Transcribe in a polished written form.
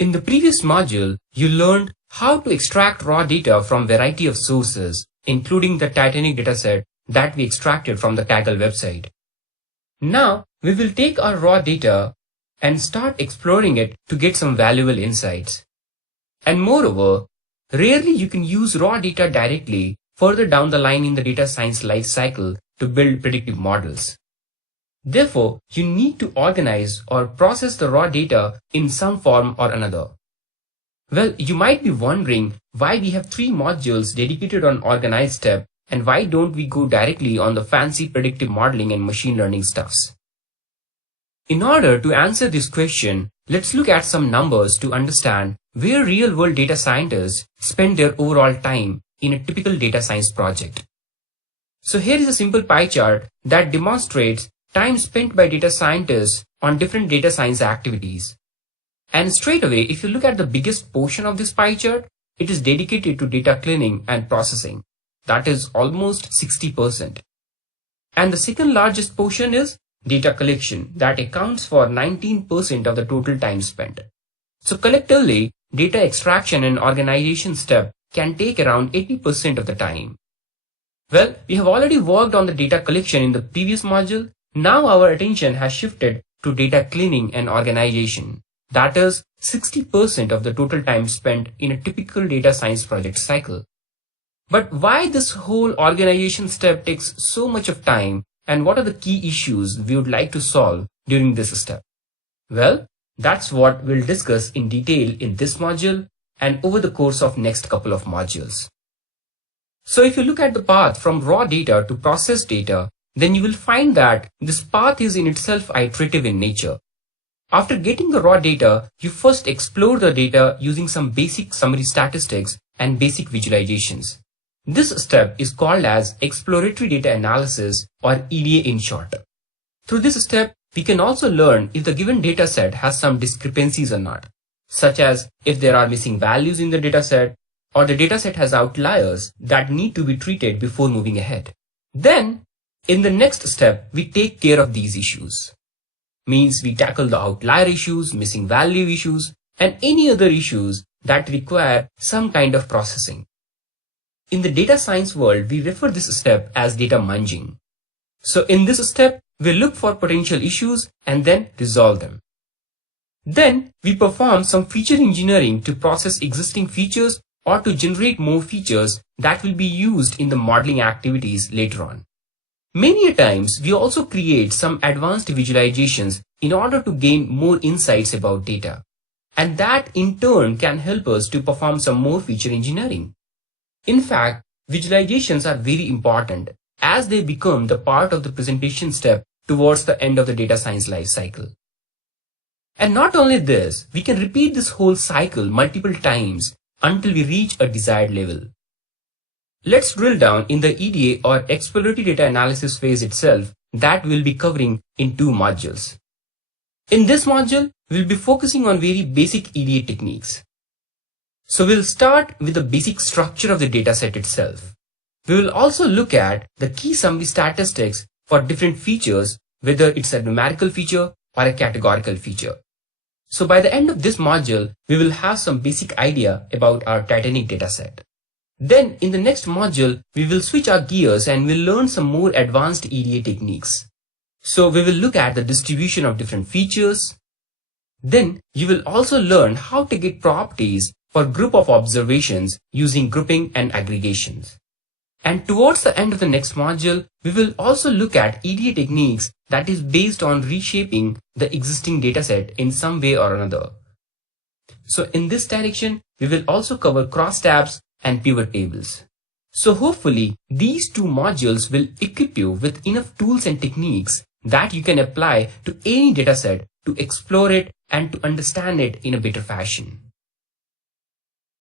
In the previous module, you learned how to extract raw data from a variety of sources, including the Titanic dataset that we extracted from the Kaggle website. Now, we will take our raw data and start exploring it to get some valuable insights. And moreover, rarely you can use raw data directly further down the line in the data science life cycle to build predictive models. Therefore, you need to organize or process the raw data in some form or another. Well, you might be wondering why we have 3 modules dedicated on organized step and why don't we go directly on the fancy predictive modeling and machine learning stuffs. In order to answer this question, let's look at some numbers to understand where real-world data scientists spend their overall time in a typical data science project. So here is a simple pie chart that demonstrates time spent by data scientists on different data science activities. And straight away, if you look at the biggest portion of this pie chart, it is dedicated to data cleaning and processing. That is almost 60%. And the second largest portion is data collection that accounts for 19% of the total time spent. So collectively, data extraction and organization step can take around 80% of the time. Well, we have already worked on the data collection in the previous module. Now our attention has shifted to data cleaning and organization. That is 60% of the total time spent in a typical data science project cycle. But why this whole organization step takes so much of time, and what are the key issues we would like to solve during this step? Well, that's what we'll discuss in detail in this module and over the course of next couple of modules. So if you look at the path from raw data to processed data, then you will find that this path is in itself iterative in nature. After getting the raw data, you first explore the data using some basic summary statistics and basic visualizations. This step is called as exploratory data analysis, or EDA in short. Through this step, we can also learn if the given dataset has some discrepancies or not, such as if there are missing values in the dataset, or the dataset has outliers that need to be treated before moving ahead. Then, in the next step, we take care of these issues. Means we tackle the outlier issues, missing value issues, and any other issues that require some kind of processing. In the data science world, we refer this step as data munging. So in this step, we look for potential issues and then resolve them. Then we perform some feature engineering to process existing features or to generate more features that will be used in the modeling activities later on. Many a times, we also create some advanced visualizations in order to gain more insights about data. And that in turn can help us to perform some more feature engineering. In fact, visualizations are very important as they become the part of the presentation step towards the end of the data science life cycle. And not only this, we can repeat this whole cycle multiple times until we reach a desired level. Let's drill down in the EDA or exploratory data analysis phase itself that we'll be covering in 2 modules. In this module, we'll be focusing on very basic EDA techniques. So we'll start with the basic structure of the dataset itself. We will also look at the key summary statistics for different features, whether it's a numerical feature or a categorical feature. So by the end of this module, we will have some basic idea about our Titanic dataset. Then in the next module, we will switch our gears and we'll learn some more advanced EDA techniques. So we will look at the distribution of different features. Then you will also learn how to get properties for group of observations using grouping and aggregations. And towards the end of the next module, we will also look at EDA techniques that is based on reshaping the existing dataset in some way or another. So in this direction, we will also cover crosstabs and pivot tables. So hopefully these 2 modules will equip you with enough tools and techniques that you can apply to any dataset to explore it and to understand it in a better fashion.